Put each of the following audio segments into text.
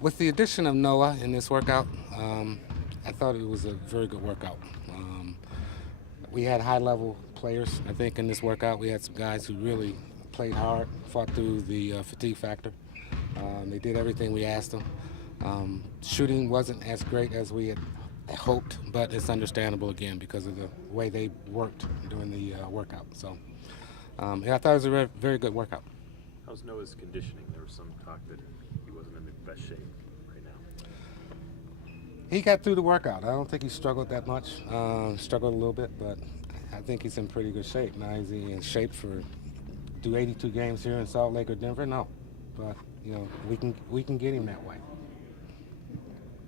With the addition of Noah in this workout, I thought it was a very good workout. We had high-level players, I think, in this workout. We had some guys who really played hard, fought through the fatigue factor. They did everything we asked them. Shooting wasn't as great as we had hoped, but it's understandable again because of the way they worked during the workout. So, yeah, I thought it was a very good workout. How's Noah's conditioning? There was some talk that he wasn't in the best shape right now. He got through the workout. I don't think he struggled that much. Struggled a little bit, but I think he's in pretty good shape. Now, is he in shape for do 82 games here in Salt Lake or Denver? No, but we can get him that way.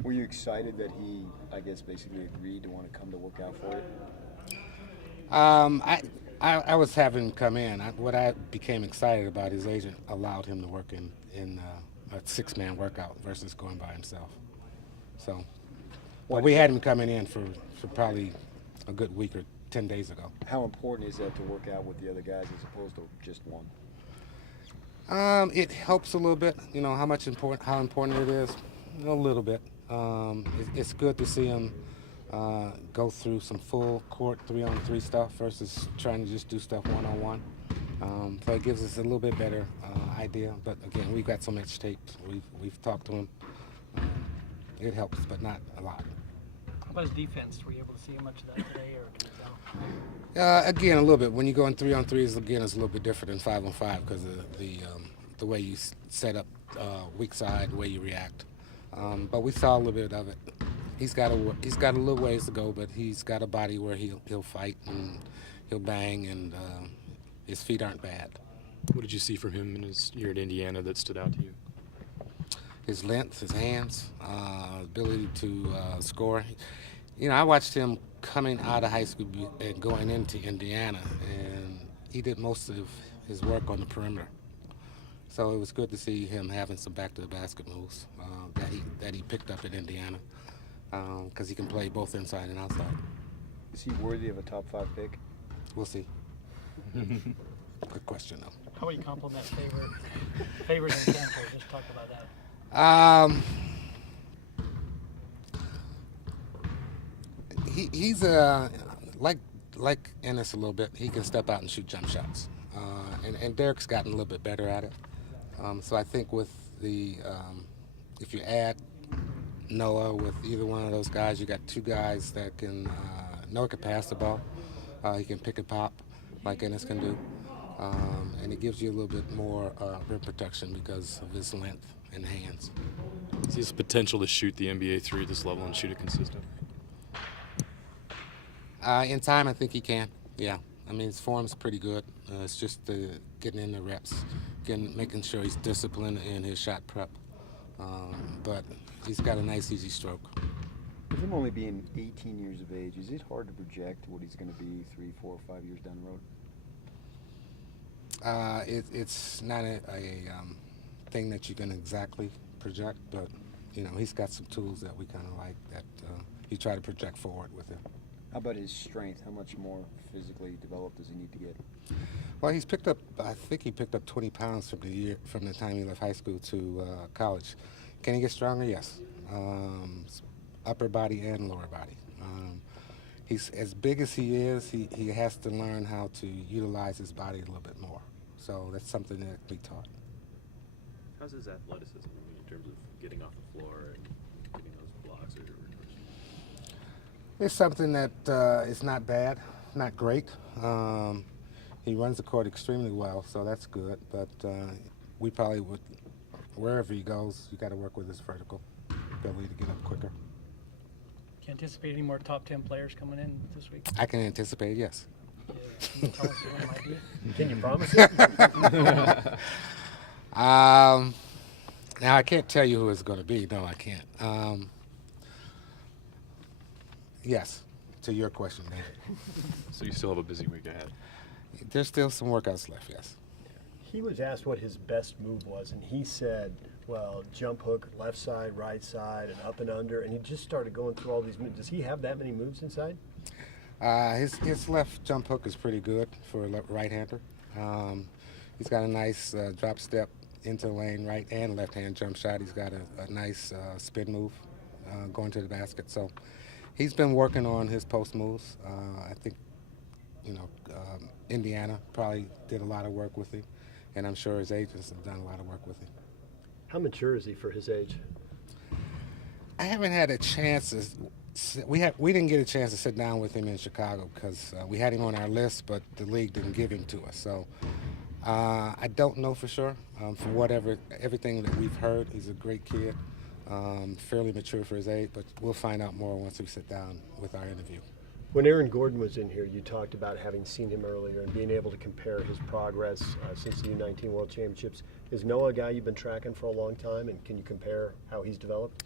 Were you excited that he, I guess, basically agreed to want to come to work out for it? I was having him come in. What I became excited about, his agent allowed him to work in a six-man workout versus going by himself. So, but we had him coming in for probably a good week or 10 days ago. How important is that to work out with the other guys as opposed to just one? It helps a little bit. How important it is, a little bit. It's good to see him go through some full court 3-on-3 stuff versus trying to just do stuff 1-on-1. So it gives us a little bit better idea. But again, we've got so much tape. We've talked to him. It helps, but not a lot. How about his defense? Were you able to see much of that today, or did you go? Again, a little bit. When you go in 3-on-3s, again, it's a little bit different than 5-on-5 because of the way you set up weak side, the way you react. But we saw a little bit of it. He's got a little ways to go, but he's got a body where he'll fight and he'll bang, and his feet aren't bad. What did you see from him in his year at Indiana that stood out to you? His length, his hands, ability to score. I watched him coming out of high school and going into Indiana, and he did most of his work on the perimeter. So it was good to see him having some back-to-the-basket moves that he picked up at Indiana, because he can play both inside and outside. Is he worthy of a top 5 pick? We'll see. Good question, though. How will you compliment Favors and Campbell? Just talk about that. He's like Ennis a little bit. He can step out and shoot jump shots, and Derek's gotten a little bit better at it. So I think with if you add Noah with either one of those guys, you got two guys that can. Noah can pass the ball. He can pick and pop like Ennis can do, and it gives you a little bit more rim protection because of his length and hands. Does he has potential to shoot the NBA 3 at this level and shoot it consistent? In time, I think he can. Yeah, I mean his form's pretty good. It's just getting in the reps, making sure he's disciplined in his shot prep. But he's got a nice, easy stroke. With him only being 18 years of age, is it hard to project what he's going to be 3, 4, 5 years down the road? It's not a thing that you can exactly project, but he's got some tools that we kind of like that you try to project forward with him. How about his strength? How much more physically developed does he need to get? Well, I think he picked up 20 pounds from the time he left high school to college. Can he get stronger? Yes. Upper body and lower body. He's as big as he is. He has to learn how to utilize his body a little bit more. So that's something that we taught. How's his athleticism in terms of getting off the floor and getting those blocks? It's something that is not bad, not great. He runs the court extremely well, so that's good. But we probably would, wherever he goes, you got to work with his vertical ability to get up quicker. Can you anticipate any more top 10 players coming in this week? I can anticipate, yes. Can you tell us who it might be? Can you promise it? Now, I can't tell you who it's going to be. No, I can't. Yes, to your question, David. So you still have a busy week ahead. There's still some workouts left, yes. He was asked what his best move was, and he said, well, jump hook, left side, right side, and up and under, and he just started going through all these moves. Does he have that many moves inside? His left jump hook is pretty good for a right-hander. He's got a nice drop step into the lane, right and left-hand jump shot. He's got a nice spin move going to the basket. So he's been working on his post moves. I think, Indiana probably did a lot of work with him, and I'm sure his agents have done a lot of work with him. How mature is he for his age? I haven't had a chance to. We didn't get a chance to sit down with him in Chicago because we had him on our list, but the league didn't give him to us. So I don't know for sure. From everything that we've heard, he's a great kid, fairly mature for his age. But we'll find out more once we sit down with our interview. When Aaron Gordon was in here, you talked about having seen him earlier and being able to compare his progress since the U19 World Championships. Is Noah a guy you've been tracking for a long time, and can you compare how he's developed?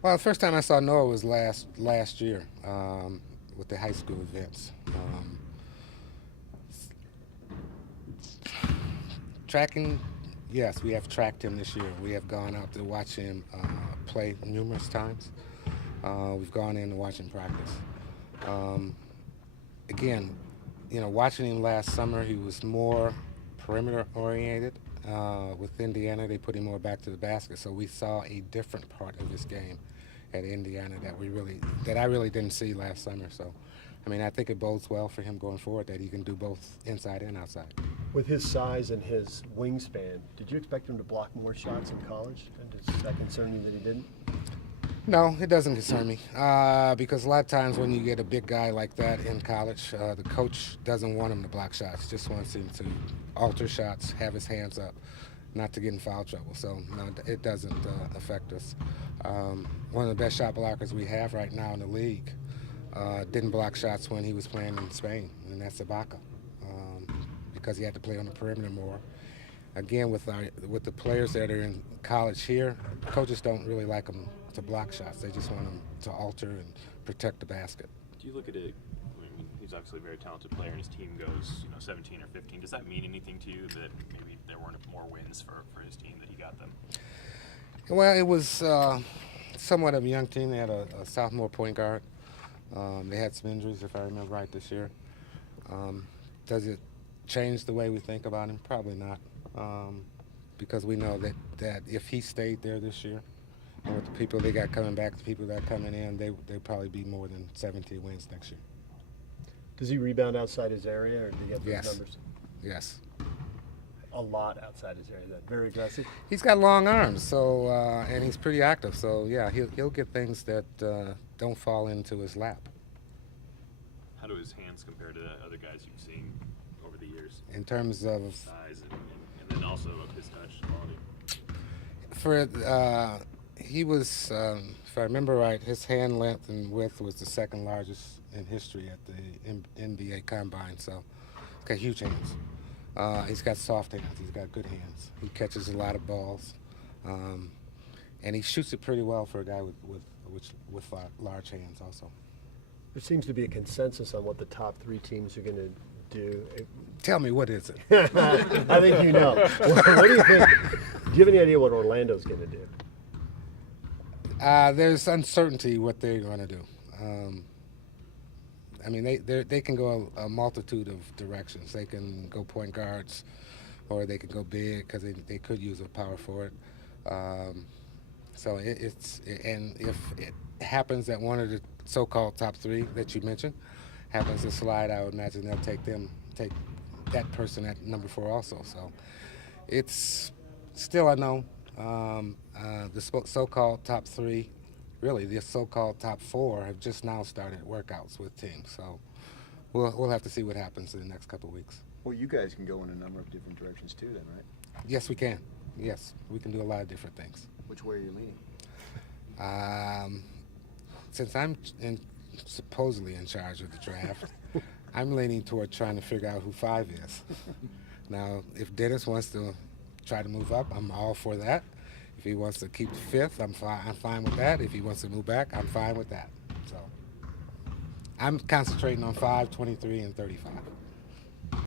Well, the first time I saw Noah was last year with the high school events. Tracking, yes, we have tracked him this year. We have gone out to watch him play numerous times. We've gone in to watch him practice. Again, watching him last summer, he was more perimeter oriented. With Indiana, they put him more back to the basket, so we saw a different part of his game at Indiana that I really didn't see last summer. So, I think it bodes well for him going forward that he can do both inside and outside. With his size and his wingspan, did you expect him to block more shots in college? And does that concern you that he didn't? No, it doesn't concern me because a lot of times when you get a big guy like that in college, the coach doesn't want him to block shots, just wants him to alter shots, have his hands up, not to get in foul trouble. So, no, it doesn't affect us. One of the best shot blockers we have right now in the league didn't block shots when he was playing in Spain, and that's Ibaka, because he had to play on the perimeter more. Again, with the players that are in college here, coaches don't really like them to block shots. They just want them to alter and protect the basket. Do you look at it? I mean, he's obviously a very talented player, and his team goes, 17 or 15. Does that mean anything to you that maybe there weren't more wins for his team that he got them? Well, it was somewhat of a young team. They had a sophomore point guard. They had some injuries, if I remember right, this year. Does it change the way we think about him? Probably not, because we know that if he stayed there this year, and with the people they got coming back, the people that are coming in, they'd probably be more than 17 wins next year. Does he rebound outside his area, or do you get those Yes. numbers? Yes. A lot outside his area. That very aggressive. He's got long arms, so and he's pretty active. So yeah, he'll get things that don't fall into his lap. How do his hands compare to the other guys you've seen over the years? In terms of Size and then also of his touch quality. he was, if I remember right, his hand length and width was the second largest in history at the NBA Combine. So he's got huge hands. He's got soft hands. He's got good hands. He catches a lot of balls, and he shoots it pretty well for a guy with large hands also. There seems to be a consensus on what the top three teams are going to do. Tell me, what is it? I think you know. What do you think? Do you have any idea what Orlando's going to do? There's uncertainty what they're going to do. They can go a multitude of directions. They can go point guards, or they can go big because they could use a power forward. And if it happens that one of the so-called top three that you mentioned happens to slide, I would imagine they'll take that person at number 4 also. So it's still unknown. The so-called top three, really the so-called top 4, have just now started workouts with teams. So we'll have to see what happens in the next couple of weeks. Well, you guys can go in a number of different directions too, then, right? Yes, we can. Yes, we can do a lot of different things. Which way are you leaning? Since I'm supposedly in charge of the draft, I'm leaning toward trying to figure out who 5 is. Now, if Dennis wants to try to move up, I'm all for that. If he wants to keep 5th, I'm fine with that. If he wants to move back, I'm fine with that. So I'm concentrating on 5, 23, and 35.